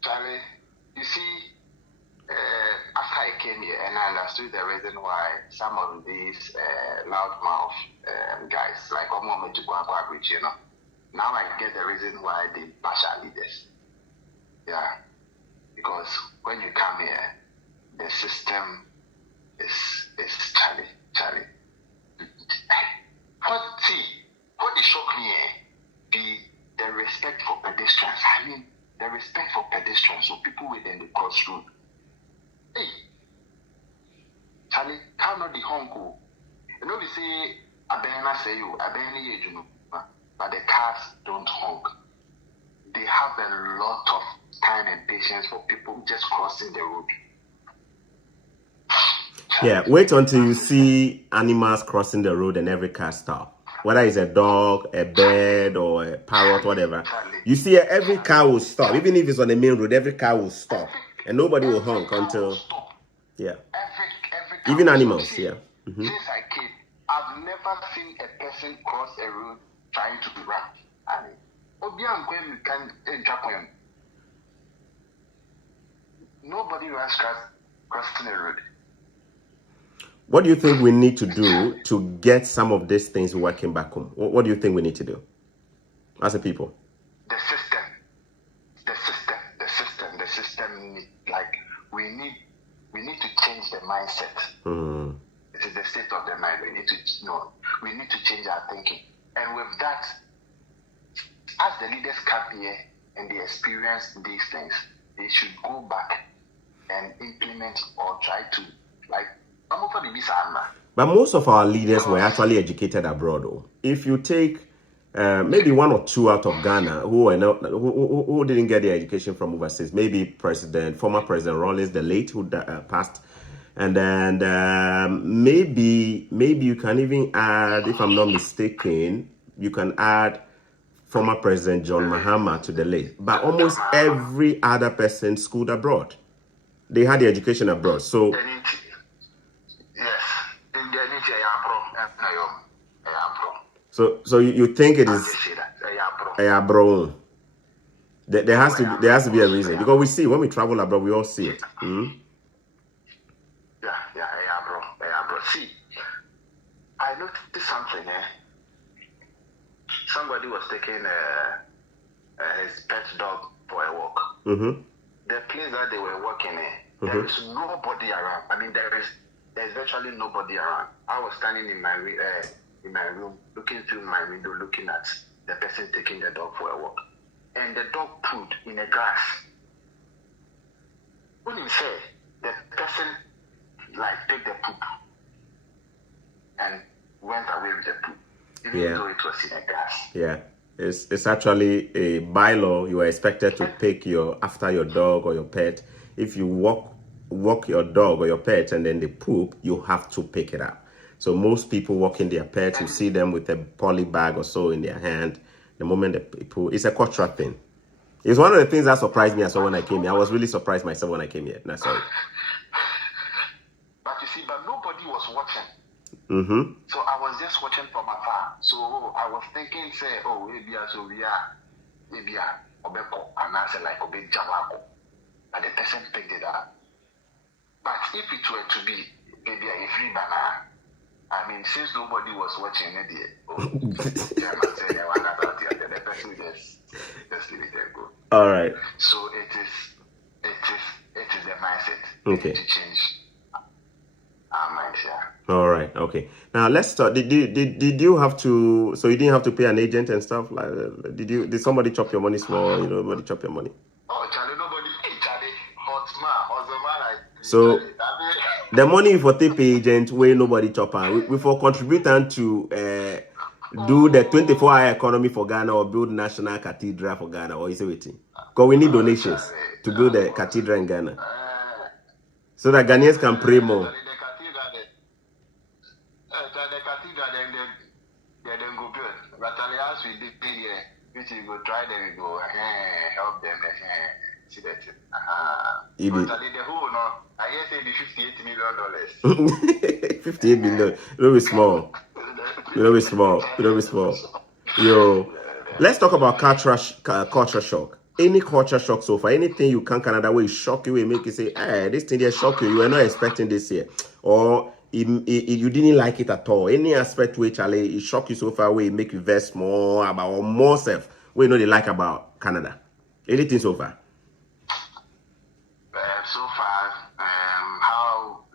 Charlie, you see, after I came here and I understood the reason why some of these loudmouth guys like Omo Metukwabridge, now I get the reason why they bash our leaders. Yeah. Because when you come here, the system is Charlie. What they shock me, the respect for pedestrians. I mean, the respect for pedestrians, so people within the crossroad. Hey, Charlie, how not the honk? We say, but the cars don't honk. They have a lot of time and patience for people just crossing the road. Yeah, wait until you see animals crossing the road and every car stop. Whether it's a dog, a bird, or a parrot, whatever. You see every car will stop. Even if it's on the main road, every car will stop. And nobody will honk until... Yeah. Every even animals, yeah. Since I came, I've never seen a person cross a road trying to run. I mean, nobody runs crossing the road. What do you think we need to do to get some of these things working back home? What do you think we need to do as a people? The system. Like, we need we need to change the mindset. It is the state of the mind. We need to change our thinking. And with that, as the leaders come here and they experience these things, they should go back and implement or try to, like, but most of our leaders were actually educated abroad, though. If you take maybe one or two out of Ghana who didn't get their education from overseas, maybe former President Rawlings, the late, who passed, and then maybe you can even add, if I'm not mistaken, you can add former President John Mahama to the list. But almost every other person schooled abroad. They had the education abroad. So So you think it is bro? There has to be a reason, because we see when we travel abroad, we all see it. Bro. See, I noticed something. Somebody was taking his pet dog for a walk. The place that they were walking in, there is nobody around. I mean, there's virtually nobody around. I was standing in my room, looking through my window, looking at the person taking the dog for a walk. And the dog pooped in the grass. When you say the person take the poop and went away with the poop, even though it was in the grass. Yeah. It's actually a bylaw. You are expected to pick after your dog or your pet. If you walk your dog or your pet and then they poop, you have to pick it up. So most people walking their pets, you see them with a poly bag or so in their hand. The moment they poop, it's a cultural thing. It's one of the things that surprised me as well when I came here. I was really surprised myself when I came here. No, sorry. But you see, nobody was watching. So I was just watching from afar. So I was thinking, maybe Obeko, and I said, like, Obe Jawako. And the person picked it up. But if it were to be maybe a free banana, I mean, since nobody was watching it, the person just leave it there go. All right. So it is the mindset. Okay. To change our mind here. All right. Okay. Now let's start. Did you have to? So you didn't have to pay an agent and stuff like? Did somebody chop your money small? Nobody chop your money. Oh, Charlie, nobody. Charlie, hot man, so the money for tip agent where nobody chop we for contributing to do the 24-hour economy for Ghana or build national cathedral for Ghana, or is it waiting? Because we need donations to build the cathedral in Ghana, so that Ghanaians can pray more. Then go build. But as we did here, which you go try them, we go help them, see that. But the whole I guess it be $58 million. $58 million. It'll be small. Yo, let's talk about culture shock. Any culture shock so far? Anything you can Canada where it shock you, it make you say, this thing there shock you. You are not expecting this here, or you didn't like it at all. Any aspect which it shock you so far, where it make you vest more about or more self, where they like about Canada. Anything so far? So far, how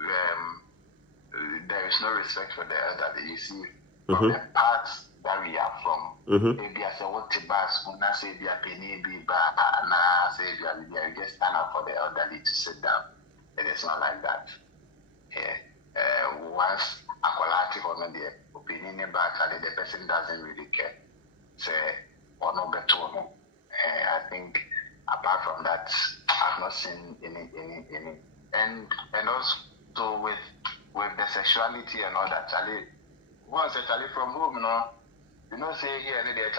there is no respect for the elderly. You see, from the parts that we are from, maybe as a what bus, when I say be a penny, be back, and I say you just stand up for the elderly to sit down. It is not like that. Once a quality on the opinion about the person doesn't really care. Say or no better. I think apart from that, I've not seen any. And also with the sexuality and all that, once Charlie from home, say here and there,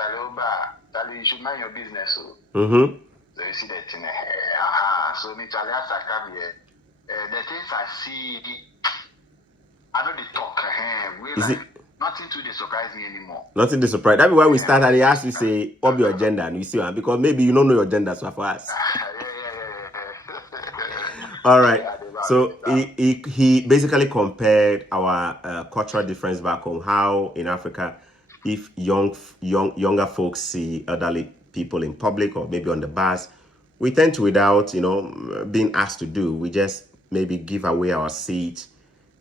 Charlie, you should mind your business. So you see that thing. So me Charlie as I come here, the things I see, I know they talk. Nothing to surprise me anymore. Nothing to surprise. That's why we started. They asked you say, "What's your agenda?" And you see, because maybe you don't know your agenda so far as. All right. So he basically compared our cultural difference back home. How in Africa, if younger folks see elderly people in public or maybe on the bus, we tend to, without being asked to do, we just maybe give away our seat,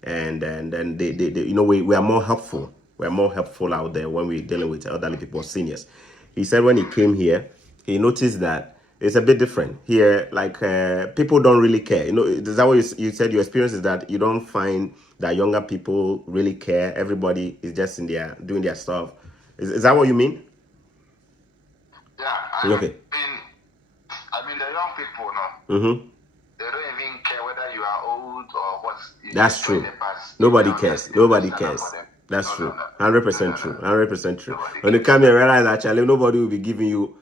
and then they you know, we are more helpful. We are more helpful out there when we're dealing with elderly people, seniors. He said when he came here, he noticed that it's a bit different here. Like people don't really care. You know, is that what you said? Your experience is that you don't find that younger people really care. Everybody is just in there doing their stuff. Is that what you mean? Yeah. Okay. I mean the young people, no. Mm-hmm. They don't even care whether you are old or what. That's true. Nobody cares. Nobody cares. That's true. 100% true. 100% true. When you come here, realize actually nobody will be giving you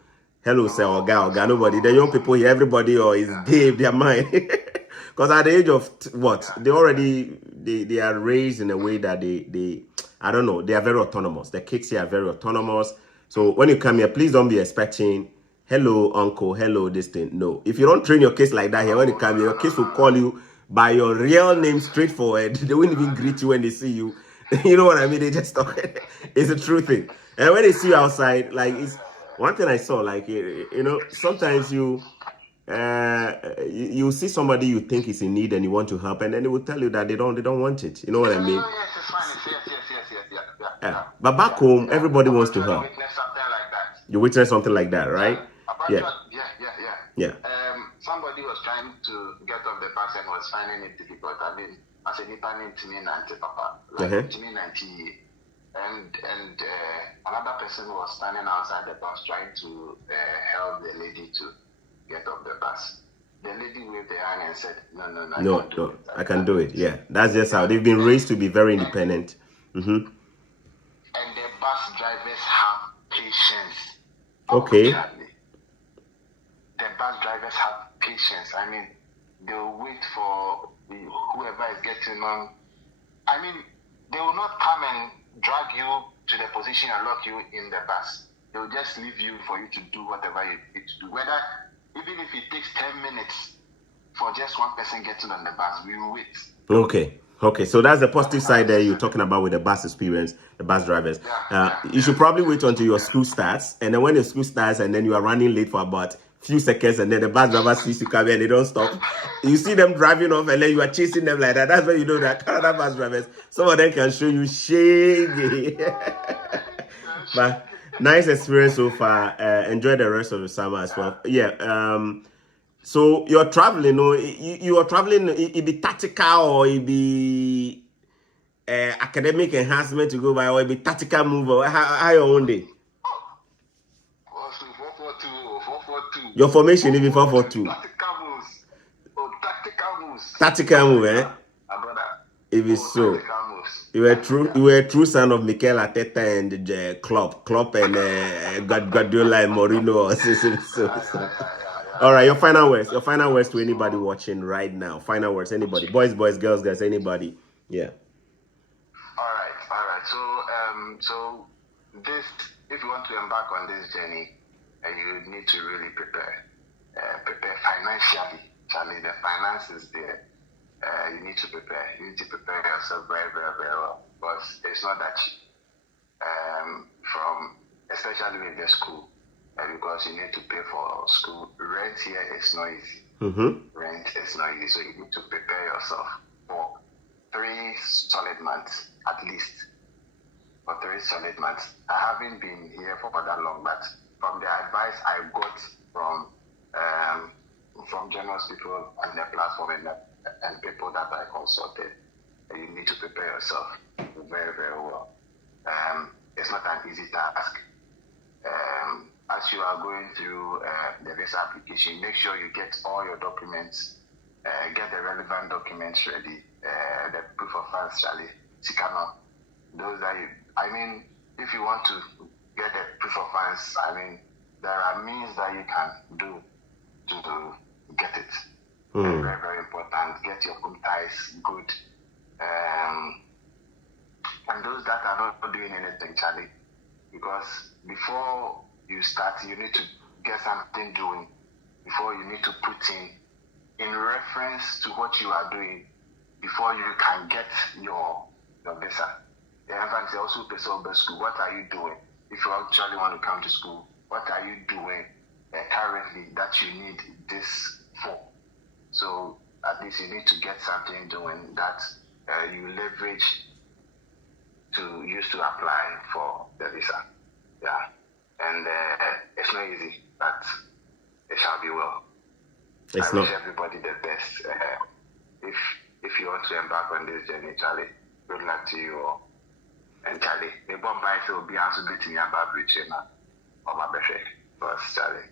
hello, sir, or guy. Nobody. The young people here, everybody or is gave their mind. Because at the age of what, they already they are raised in a way that they I don't know, they are very autonomous. The kids here are very autonomous. So when you come here, please don't be expecting hello, uncle, hello, this thing. No. If you don't train your kids like that here, when you come here, your kids will call you by your real name straightforward. They won't even greet you when they see you. You know what I mean? They just talk. It's a true thing. And when they see you outside, like, it's one thing I saw, like, you know, sometimes you see somebody you think is in need and you want to help, and then they will tell you that they don't want it. You know what I mean? Yes, it's fine. Yes. Yeah. But back home, everybody wants to help. You witness something like that, right? Yeah. Somebody was trying to get off the bus and was finding it difficult. I mean, as a Nipan to me, Papa, like to me, and another person was standing outside the bus trying to help the lady to get off the bus. The lady waved her hand and said, No, I can do it. Yeah, that's just how they've been raised to be very independent. Mm-hmm. And the bus drivers have patience. Okay. The bus drivers have patience. I mean, they'll wait for whoever is getting on. I mean, they will not come and drag you to the position and lock you in the bus. They will just leave you for you to do whatever you need to do. Whether, even if it takes 10 minutes for just one person getting on the bus, we will wait. Okay, so that's the positive side there you're talking about with the bus experience, the bus drivers. You should probably wait until your school starts, and then when your school starts and then you are running late for about few seconds, and then the bus driver sees you coming and they don't stop. You see them driving off and then you are chasing them like that. That's when you know that Canada bus drivers, some of them can show you shaggy. But nice experience so far. Enjoy the rest of the summer as well. Yeah. So you're traveling, you are traveling, it be tactical or it be academic enhancement to go by, or it be tactical move, or how your own day? 442. Your formation even 442. Tactical move, eh? If it's so. You were a true son of Mikel Arteta and Klopp and Guardiola and Mourinho. So. All right, your final words to anybody watching right now. Final words, anybody, boys, girls, anybody. Yeah. All right. So this, if you want to embark on this journey, you need to really prepare financially. Charlie, the finances there. You need to prepare. You need to prepare yourself very, very, very well, because it's not that cheap. Especially with the school. Because you need to pay for school. Rent here is not easy. Mm-hmm. Rent is not easy, so you need to prepare yourself for 3 solid months at least. For 3 solid months. I haven't been here for that long, but from the advice I got from generous people on the platform and people that I consulted, you need to prepare yourself very, very well. It's not an easy task. As you are going through the visa application, make sure you get all your documents, get the relevant documents ready, the proof of funds, Charlie, Sikano. Those that if you want to get the proof of funds, there are means that you can do to get it. Very, very, very important. Get your home ties good. And those that are not doing anything, Charlie, because before you start, you need to get something doing before you need to put in reference to what you are doing before you can get your visa. The emphasis also plays over school. What are you doing? If you actually want to come to school, what are you doing currently that you need this for? So at least you need to get something doing that you leverage to use to apply for the visa. Yeah. And it's not easy, but it shall be well. I wish everybody the best. If you want to embark on this journey, Charlie, good luck to you all. And Charlie, the bomb price will be also beating about reaching on my birthday. But Charlie,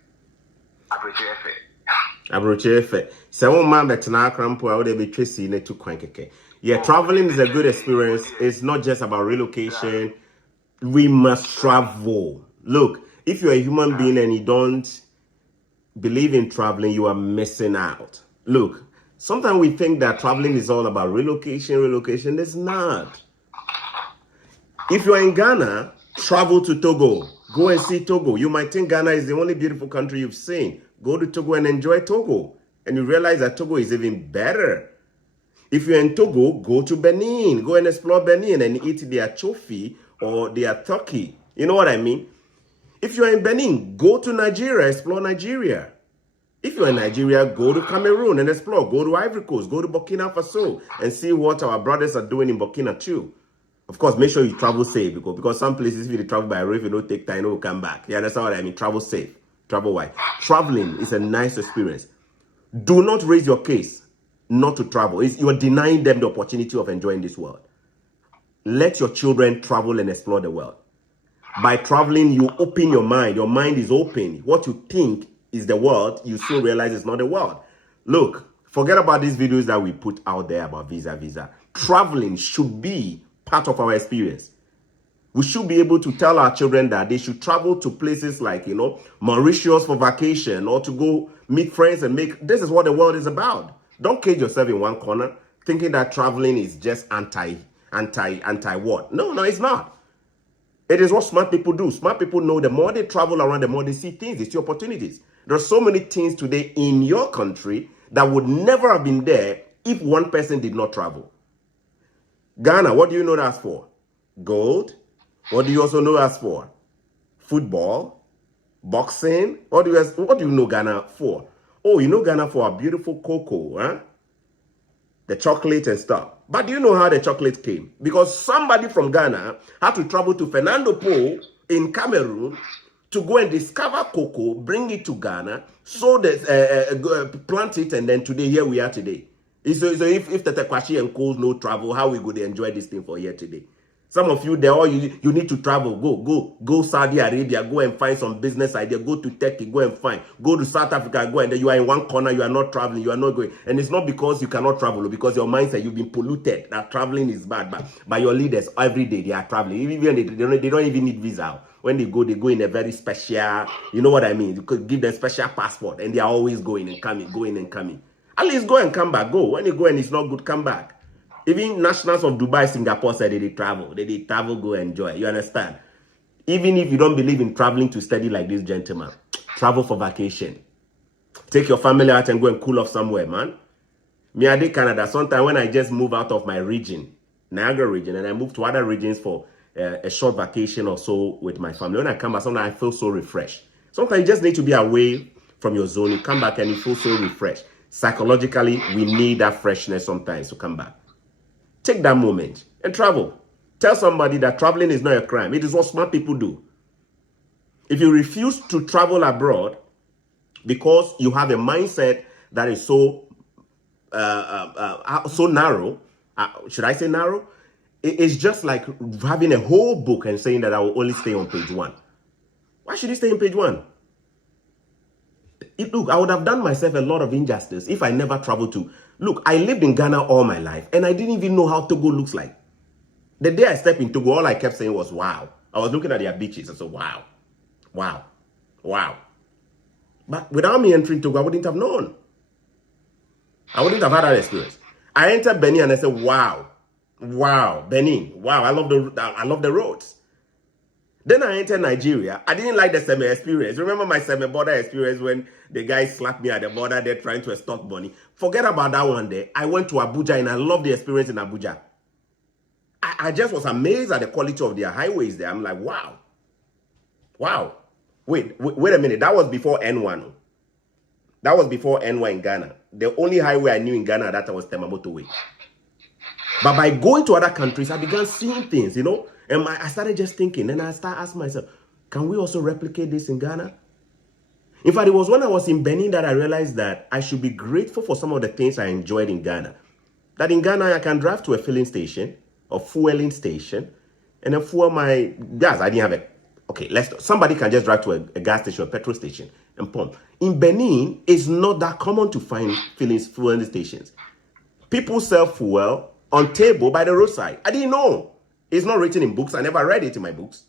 Abrochefe. So man betna krampo I would be tracing ne to kwankeke. Yeah, traveling is a good experience. It's not just about relocation. We must travel. Look, if you're a human being and you don't believe in traveling, you are missing out. Look, sometimes we think that traveling is all about relocation. It's not. If you're in Ghana, travel to Togo. Go and see Togo. You might think Ghana is the only beautiful country you've seen. Go to Togo and enjoy Togo. And you realize that Togo is even better. If you're in Togo, go to Benin. Go and explore Benin and eat their chofi or their turkey. You know what I mean? If you're in Benin, go to Nigeria, explore Nigeria. If you're in Nigeria, go to Cameroon and explore. Go to Ivory Coast, go to Burkina Faso and see what our brothers are doing in Burkina too. Of course, make sure you travel safe because some places, if you travel by road, if you don't take time, you will come back. You understand what I mean? Travel safe. Travel wide. Traveling is a nice experience. Do not raise your case not to travel. You are denying them the opportunity of enjoying this world. Let your children travel and explore the world. By traveling, you open your mind. Your mind is open. What you think is the world, you soon realize it's not the world. Look, forget about these videos that we put out there about visa. Traveling should be part of our experience. We should be able to tell our children that they should travel to places like, Mauritius for vacation or to go meet friends and this is what the world is about. Don't cage yourself in one corner thinking that traveling is just anti what? No, it's not. It is what smart people do. Smart people know the more they travel around, the more they see things. They see opportunities. There are so many things today in your country that would never have been there if one person did not travel. Ghana, what do you know that's for? Gold. What do you also know that's for? Football. Boxing. What do you know Ghana for? Oh, you know Ghana for a beautiful cocoa, huh? The chocolate and stuff. But do you know how the chocolate came? Because somebody from Ghana had to travel to Fernando Po in Cameroon to go and discover cocoa, bring it to Ghana, plant it, and then today, here we are today. So if Tete Kwashi and Coles no travel, how we go to enjoy this thing for here today? Some of you, you need to travel. Go Saudi Arabia, go and find some business idea. Go to Turkey, go and find. Go to South Africa, go and then you are in one corner, you are not traveling, you are not going. And it's not because you cannot travel, because your mindset, you've been polluted, that traveling is bad. But by your leaders, every day they are traveling. Even they don't even need visa. When they go in a very special, you know what I mean? You could give them special passport and they are always going and coming. At least go and come back. Go. When you go and it's not good, come back. Even nationals of Dubai, Singapore said they travel. They travel, go enjoy. You understand? Even if you don't believe in traveling to study like this gentleman, travel for vacation. Take your family out and go and cool off somewhere, man. Me, I did Canada. Sometimes when I just move out of my region, Niagara region, and I move to other regions for a short vacation or so with my family. When I come back, sometimes I feel so refreshed. Sometimes you just need to be away from your zone. You come back and you feel so refreshed. Psychologically, we need that freshness sometimes to come back. Take that moment and travel. Tell somebody that traveling is not a crime. It is what smart people do. If you refuse to travel abroad because you have a mindset that is so narrow, should I say narrow? It's just like having a whole book and saying that I will only stay on page 1. Why should you stay on page 1? Look, I would have done myself a lot of injustice if I never traveled to. Look, I lived in Ghana all my life, and I didn't even know how Togo looks like. The day I stepped in Togo, all I kept saying was, wow. I was looking at their beaches. I said, wow. But without me entering Togo, I wouldn't have known. I wouldn't have had that experience. I entered Benin and I said, wow, Benin. Wow, I love the roads. Then I entered Nigeria. I didn't like the same experience. Remember my border experience when the guy slapped me at the border there trying to extort money? Forget about that one day. I went to Abuja and I loved the experience in Abuja. I just was amazed at the quality of their highways there. I'm like, wow. Wait a minute. That was before N1. That was before NY in Ghana. The only highway I knew in Ghana at that time was Temamoto Way. But by going to other countries, I began seeing things, you know. And I started just thinking, and I started asking myself, can we also replicate this in Ghana? In fact, it was when I was in Benin that I realized that I should be grateful for some of the things I enjoyed in Ghana. That in Ghana, I can drive to a filling station or fueling station and then fuel my gas. I didn't have a... Okay, somebody can just drive to a gas station or a petrol station and pump. In Benin, it's not that common to find fueling stations. People sell fuel on table by the roadside. I didn't know. It's not written in books. I never read it in my books.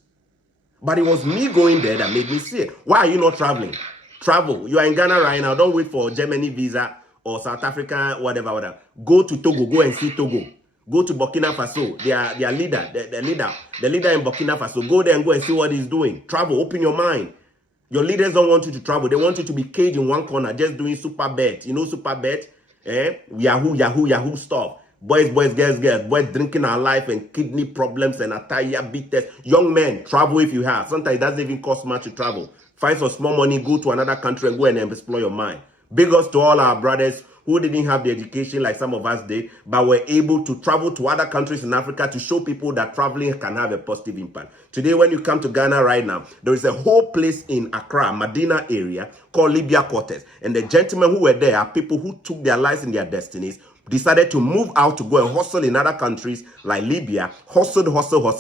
But it was me going there that made me see it. Why are you not traveling? Travel. You are in Ghana right now. Don't wait for Germany visa or South Africa, whatever. Go to Togo. Go and see Togo. Go to Burkina Faso. Their leader, the leader in Burkina Faso. Go there and go and see what he's doing. Travel. Open your mind. Your leaders don't want you to travel. They want you to be caged in one corner, just doing super bet. You know super bet? Yahoo stuff. Boys, girls. Boys drinking our life and kidney problems and attire beaters. Young men, travel if you have. Sometimes it doesn't even cost much to travel. Find some small money, go to another country and go and explore your mind. Big ups to all our brothers who didn't have the education like some of us did, but were able to travel to other countries in Africa to show people that traveling can have a positive impact. Today, when you come to Ghana right now, there is a whole place in Accra, Medina area, called Libya Quarters. And the gentlemen who were there are people who took their lives in their destinies, decided to move out to go and hustle in other countries like Libya, hustled,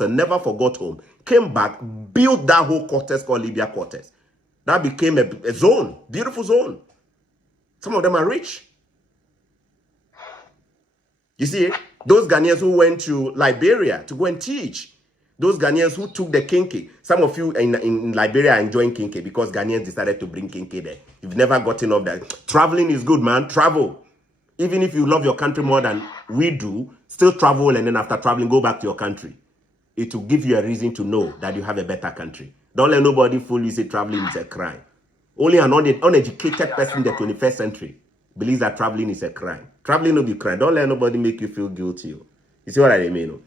never forgot home, came back, built that whole quarters called Libya Quarters. That became a zone, beautiful zone. Some of them are rich. You see, those Ghanaians who went to Liberia to go and teach, those Ghanaians who took the kinky. Some of you in Liberia are enjoying kinky because Ghanaians decided to bring kinky there. You've never gotten off that. Traveling is good, man. Travel. Even if you love your country more than we do, still travel, and then after traveling, go back to your country. It will give you a reason to know that you have a better country. Don't let nobody fool you say traveling is a crime. Only an uneducated person in the 21st century believes that traveling is a crime. Traveling will be a crime. Don't let nobody make you feel guilty. You see what I mean?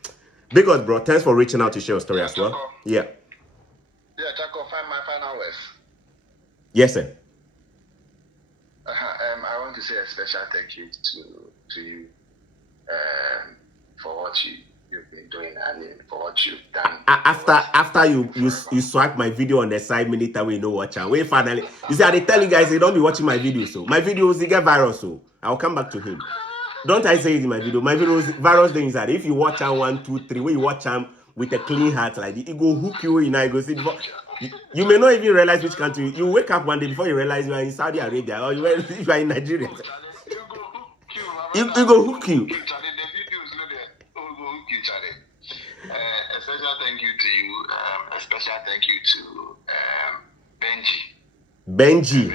Big ups, bro. Thanks for reaching out to share your story as well. Yeah. Yeah, Jaco, find my final words. Yes, sir. I want to say a special thank you to you for what you've been doing and for what you've done. After you swipe my video on the side minute away, no watch out. Wait, finally. You see, I tell you guys, they don't be watching my videos. So my videos, they get viral, so I'll come back to him. Don't I say it in my video? My videos, viral things are if you watch them 1, 2, 3, when you watch them with a clean heart like this, it go hook you, you know, you go see before. You may not even realize which country. You wake up one day before you realize you are in Saudi Arabia or you are in Nigeria. It go hook you. A special thank you to you. A special thank you to Benji.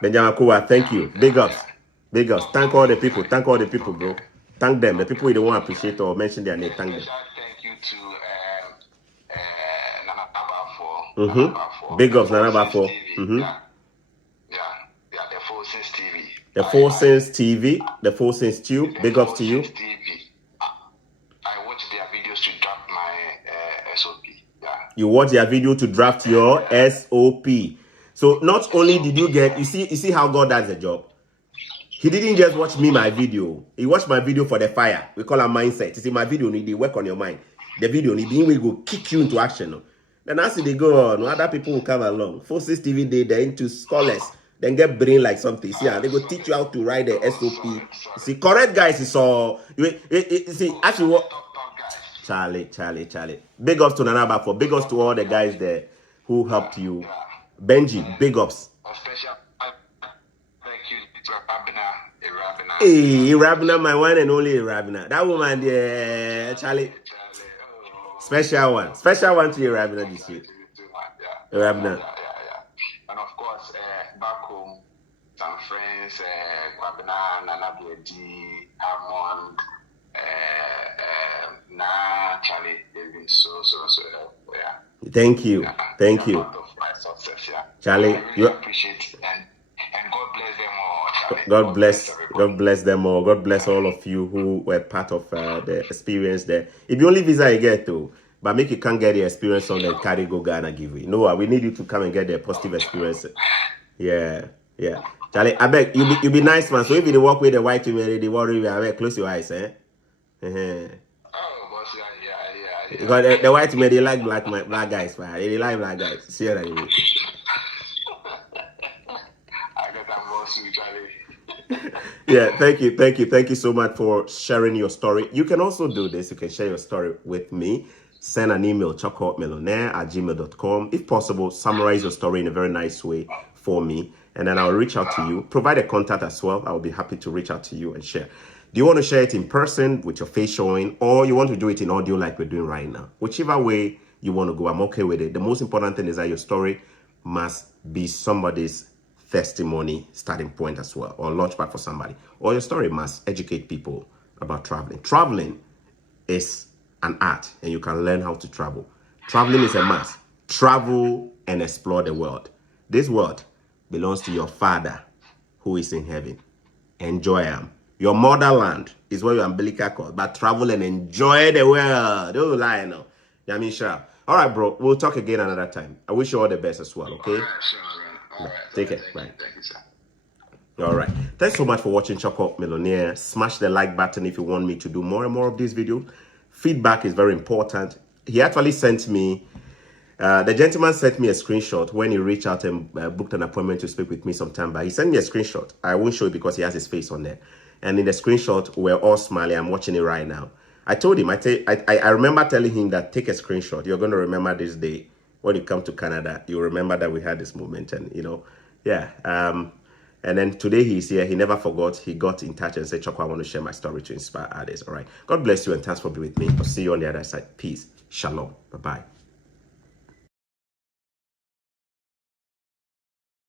Benjamin Akowa, thank you. Big ups. Thank all the people. Bro. Thank them. The people you don't want to appreciate or mention their name. Thank them. Thank you to Nana Bafo. Big ups, Nana Bafo. Yeah, the Four Sins TV. The Four Sins TV, the Four Sins Tube. Big ups to you. I watch their videos to draft my SOP. Yeah. You watch their video to draft your SOP. So not only did you get, you see how God does the job. He didn't just watch my video. He watched my video for the fire. We call it mindset. You see, my video need to work on your mind. The video need to go kick you into action. Then as they go on, other people will come along. Forces TV, they're into scholars. Then get brain like something. See, they go teach you how to write the SOP. You see, correct guys is all. You see, actually what? Charlie. Big ups to Nana Bafo. Big ups to all the guys there who helped you. Benji, big ups. Hey, Irabina, my one and only Irabina. That woman there, Charlie. Special one to Irabina this year. Irabina. And of course, back home, some friends, Kwabena, Nana Bledi, Amon, Charlie, they've been so helpful. Yeah. Thank you. Part of my success, yeah. Charlie, I really appreciate it, and God bless them all. Charlie. God bless them all. God bless all of you who were part of the experience there. If the only visa you get to, but make you can't get the experience on the Carry Go Ghana giveaway. No, we need you to come and get the positive experience. Yeah. Charlie, I beg you be nice, man. So if you walk with the white women, they worry you. I beg close your eyes, eh? Oh, boss, yeah. Because the white men, they like black guys, man. They like black guys. See what I mean? I got that boss, Charlie. Yeah, thank you so much for sharing your story. You can also do this. You can share your story with me. Send an email, chocolmillionaire@gmail.com. If possible, summarize your story in a very nice way for me, and then I'll reach out to you. Provide a contact as well. I'll be happy to reach out to you and share. Do you want to share it in person with your face showing, or you want to do it in audio like we're doing right now? Whichever way you want to go, I'm okay with it. The most important thing is that your story must be somebody's testimony starting point as well, or launchpad for somebody. Or your story must educate people about traveling. Traveling is an art, and you can learn how to travel. Traveling is a must. Travel and explore the world. This world belongs to your Father who is in heaven. Enjoy him. Your motherland is where your umbilical cord, but travel and enjoy the world. Don't lie now. Yeah, I mean, sure. All right, bro. We'll talk again another time. I wish you all the best as well, okay? All right, sure, man. All right. Take care. Bye. Thank you, sir. All right. Thanks so much for watching Choco Millionaire. Smash the like button if you want me to do more and more of these videos. Feedback is very important. He actually sent me, the gentleman sent me a screenshot when he reached out and booked an appointment to speak with me sometime back. He sent me a screenshot. I won't show it because he has his face on there. And in the screenshot, we're all smiling. I'm watching it right now. I told him, I remember telling him that take a screenshot. You're going to remember this day. When you come to Canada, you'll remember that we had this moment. And, you know, yeah. And then today he's here. He never forgot. He got in touch and said, Choco, I want to share my story to inspire others. All right. God bless you and thanks for being with me. I'll see you on the other side. Peace. Shalom. Bye-bye.